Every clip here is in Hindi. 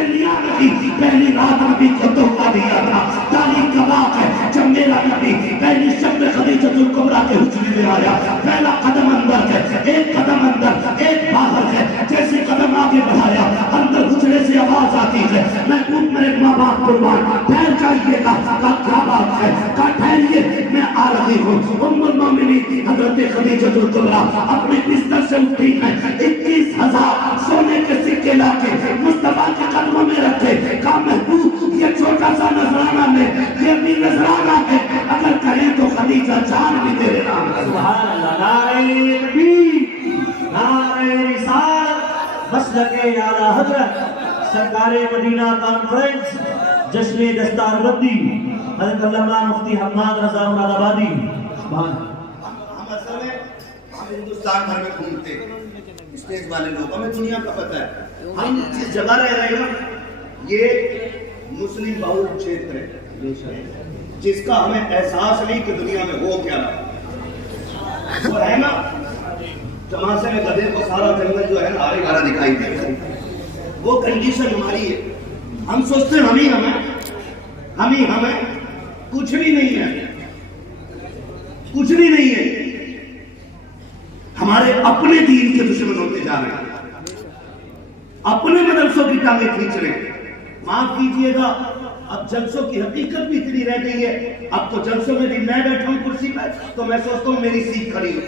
तसल्लियां नबी पहली रात नबी को तोहफा दिया था। तारीख का बात है जब मेरा नबी पहली शब में खदीजतुल कुबरा के हुस्न में आया, पहला कदम अंदर है, एक कदम अंदर एक बाहर है। जैसे कदम आगे बढ़ाया अंदर हुजरे से आवाज आती है, महबूब मेरे माँ बाप कुर्बान ठहर जाइएगा। क्या बात है? कहा ठहरिए मैं आ रही हूँ। उम्मुल मोमिनीन हजरत खदीजतुल कुबरा अपने बिस्तर से उठी है, 21,000 सोने के सिक्के लाके मुस्तफा के कदमों में रखे। कहा महबूब ये छोटा सा नजराना ले, ये भी नजराना है, अगर कहें तो खदीजा जान भी तेरे नाम। सुभान अल्लाह। नारे तकबीर, नारे रिसालत, मसलके आला हजरत सरकारे मदीना कॉन्फ्रेंस जश्न दस्तार रद्दी हज़रत अल्लामा मुफ्ती हम्माद रज़ा मुरादाबादी। सुभान। हम असल में हम हिंदुस्तान भर में घूमते स्टेज वाले लोग, हमें दुनिया का पता है। हम जिस जगह रह रहे हैं ना ये मुस्लिम बहुल क्षेत्र है, जिसका हमें एहसास नहीं कि दुनिया में हो क्या रहा। वो है ना चमासे में गधे को सारा जंगल जो है ना हरे भरा दिखाई देता है, वो कंडीशन हमारी है। हम सोचते हैं हम ही हमें कुछ भी नहीं है, कुछ भी नहीं है। हमारे अपने दीन के दुश्मन होते जा रहे हैं, अपने मदरसों की टांगे खींच रहे हैं। माफ कीजिएगा, अब जलसों की हकीकत भी इतनी रह गई है। अब तो जलसों में भी मैं बैठा हूं कुर्सी पर तो मैं सोचता हूं मेरी सीट खड़ी हो।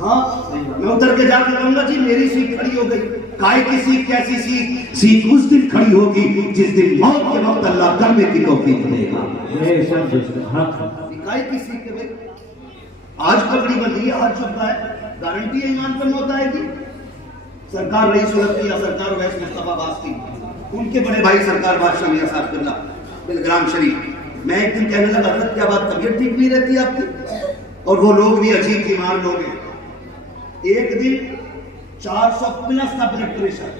हाँ, मैं उतर के जाकर कहूंगा जी मेरी सीट खड़ी हो गई। काय की सीट? कैसी सीट? सीट उस दिन खड़ी होगी जिस दिन मौत के वक्त अल्लाह करने की तौफीक देगा। काय की सीट है भाई? आज पगड़ी बंधी है, आज चुप है, गारंटी है ईमान पर मौत आएगी। सरकार रईस या सरकार वैस मुस्तफा बास्ती, उनके बड़े भाई सरकार बादशाह मियां साहब बिल्ला बिलग्राम शरीफ। मैं एक दिन कहने लगा क्या बात तबीयत ठीक नहीं रहती आपकी? और वो लोग भी अजीब बीमार लोग हैं। एक दिन 400+ का ब्लड प्रेशर,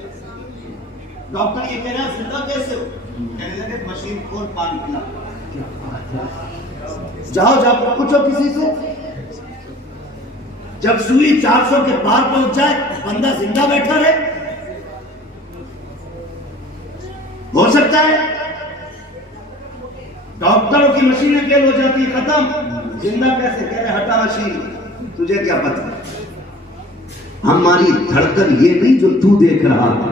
डॉक्टर ये कह रहा है जिंदा कैसे हो? कहने लगे मशीन खोल पानी पिला। जाओ जाओ पूछो किसी से। जब सुई 400 के पार पहुंच जाए बंदा जिंदा बैठा रहे? हो सकता है? डॉक्टरों की मशीनें फेल हो जाती है, खत्म। जिंदा कैसे? कह रहे हटा मशीन, तुझे क्या पता? हमारी धड़कन ये नहीं जो तू देख रहा है,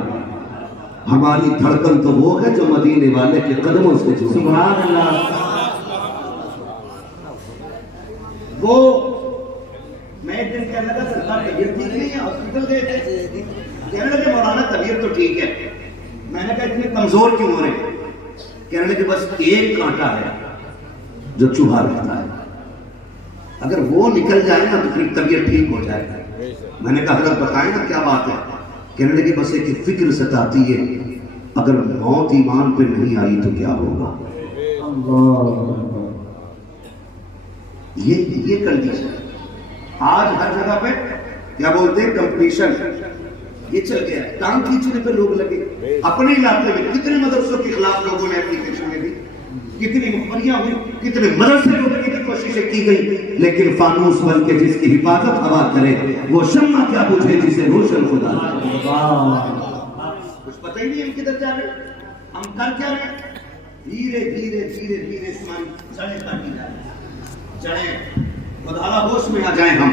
हमारी धड़कन तो वो है जो मदीने वाले के कदमों से जुड़ी। सुभान अल्लाह। वो मैं एक दिन कहने लगा सरकार तबीयत ठीक नहीं है, हॉस्पिटल गए थे। कहने लगे मौलाना तबीयत तो ठीक है। मैंने कहा इतने कमजोर क्यों हो रहे? कहने लगे बस एक कांटा है जो चुभा रहता है, अगर वो निकल जाए ना तो फिर तबीयत ठीक हो जाएगा। मैंने कहा हजरत बताएं ना क्या बात है? कहने लगे बस एक फिक्र सताती है, अगर मौत ईमान पे नहीं आई तो क्या होगा। ये कंडीशन आज हर जगह पे क्या बोलते हैं कंपटीशन, ये चल गया। टांग खींचने पे लोग लगे। अपने इलाके में कितने मदरसों के खिलाफ लोगों ने एप्लीकेशन दी, कितनी मुखबरियां हुई, कितने मदरसे रोकने की कोशिशें की गई, लेकिन फानूस बन के जिसकी हिफाजत हवा करे वो शम्मा क्या बुझे जिसे रोशन खुदा। कुछ पता ही नहीं हम किधर जा रहे, हम कर क्या रहे? धीरे धीरे धीरे धीरे जड़ें काटी जा रही, जड़ें। खुदा होश में आ जाए, हम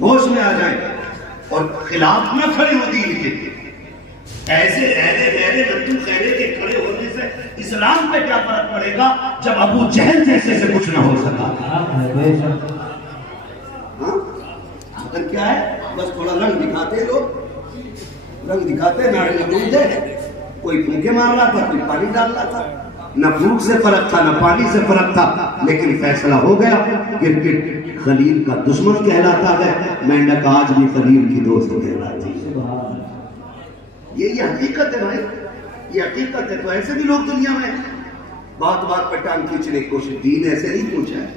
होश में आ जाए और खिलाफ न खड़े हो दीन के। ऐसे रहने रहने लट्टू खैरे के खड़े होने से इस्लाम पे क्या फर्क पड़ेगा जब अबू जहल जैसे से कुछ ना हो सका। अगर क्या है बस थोड़ा रंग दिखाते, लोग रंग दिखाते, नाड़ी लगूंदे, कोई फूंके मार रहा था, कोई पानी डाल रहा था, न फूंक से फर्क था न पानी से फर्क था, लेकिन फैसला हो गया। क्रिकेट खलील का दुश्मन कहलाता है, मेंढक आज भी खलील की दोस्त कहलाती है। ये हकीकत है भाई, ये हकीकत है। तो ऐसे भी लोग दुनिया में बात बात पर टांग खींचने की कोशिश। दीन ऐसे नहीं पूछा है,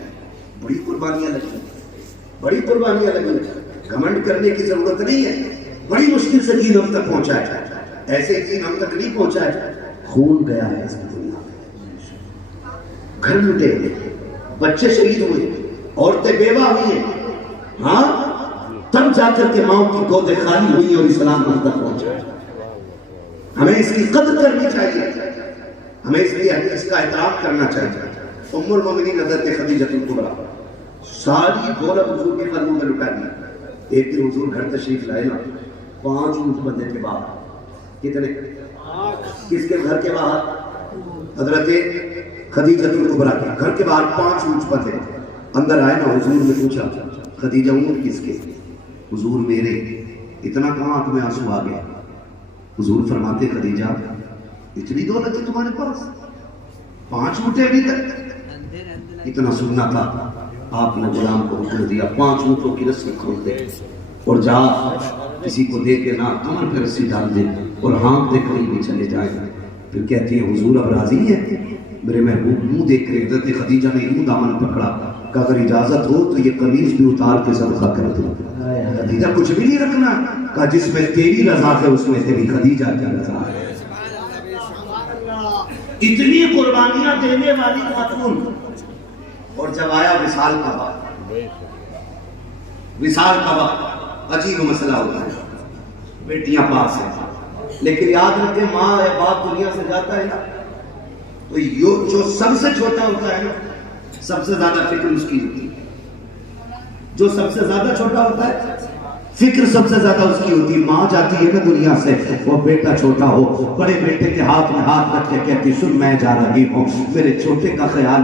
बड़ी कुर्बानियां लगी, बड़ी कुर्बानियां लगी। घमंड करने की जरूरत नहीं है, बड़ी मुश्किल से दीन हम तक पहुंचा है। ऐसे दीन हम तक नहीं पहुंचा है, खून गया है इस दुनिया में, घर लुटे, बच्चे शहीद हुए, औरतें बेवा हुई हैं। हाँ, तब जाकर के माओ की गोदे खाली हुई और इस्लाम हम तक पहुंचा। हमें इसकी कदर करनी चाहिए, हमें इसका एहतराम करना चाहिए। उम्मुल मोमिनीन हज़रत खदीजतुल कुबरा सारी दौलत हुजूर के कदमों में लुटा दी। एक दिन हुजूर घर तशरीफ लाए ना, 5 ऊंट बंदे के बाहर, कितने, किसके घर के बाहर? हज़रत खदीजतुल कुबरा के घर के बाहर 5 ऊंट बंदे। अंदर आए ना, हुजूर ने पूछा खदीजा ऊंट किसके? हुजूर मेरे। इतना कहाँ आंख में आंसू आ गया। हुजूर फरमाते खदीजा इतनी दौलत है तुम्हारे पास, 5 ऊँट अभी तक? इतना सुनना था, आपने गुलाम को हुक्म दिया 5 ऊँटों की रस्सी खोल दे और जा किसी को दे के ना कमर पे रस्सी डाल दे और हाँक दे कहीं भी चले जाए। फिर कहती है हुजूर अब राजी है? मेरे महबूब मुंह देख रहे। हज़रत खदीजा ने यूं दामन पकड़ा कि अगर इजाजत हो तो ये कमीज भी उतार के सदका कर दो। खदीजा कुछ भी नहीं रखना, कहा जिसमें तेरी रजा है उसमें तेरी खदीजा की रजा है। इतनी कुर्बानियां देने वाली खातून। और जब आया विसाल का वक्त, विसाल का वक्त अजीब मसला होता है, बेटियां पास है, लेकिन याद रखें माँ या बाप दुनिया से जाता है ना, तो यो जो सबसे छोटा होता है ना, सबसे ज्यादा फिक्र उसकी होती है। जो सबसे ज्यादा छोटा होता है फिक्र सबसे ज्यादा उसकी होती है। माँ जाती है ना दुनिया से, वो बेटा छोटा हो, बड़े बेटे के हाथ में हाथ रख के कहती सुन मैं जा रही हूँ, मेरे छोटे का ख्याल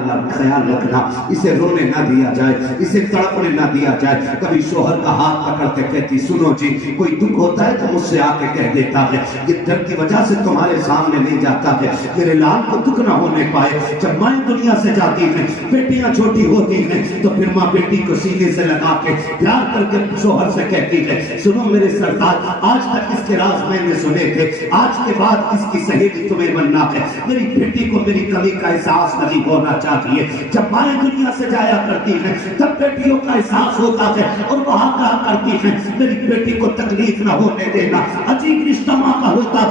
रखना, इसे रोने ना दिया जाए, इसे तड़पने ना दिया जाए। कभी शोहर का हाथ पकड़ते कहती सुनो जी कोई दुख होता है तो मुझसे आके कह देता है, ये डर की वजह से तुम्हारे सामने नहीं जाता है, मेरे लाल को दुख ना होने पाए। जब माँ दुनिया से जाती है, बेटियां छोटी होती हैं, तो फिर माँ बेटी को सीने से लगा के प्यार करके शोहर से कहती सुनो मेरे सरदार, आज तक इसके राज मैंने सुने थे, आज के बाद इसकी सहेली तुम्हें बनना है। मेरी बेटी को मेरी कमी का एहसास नहीं होना चाहिए। जब माएं दुनिया से जाया करती हैं तब बेटियों का एहसास होता है और वहां कहा करती हैं मेरी बेटी को तकलीफ न होने देना। अजीब रिश्ता माँ का होता है।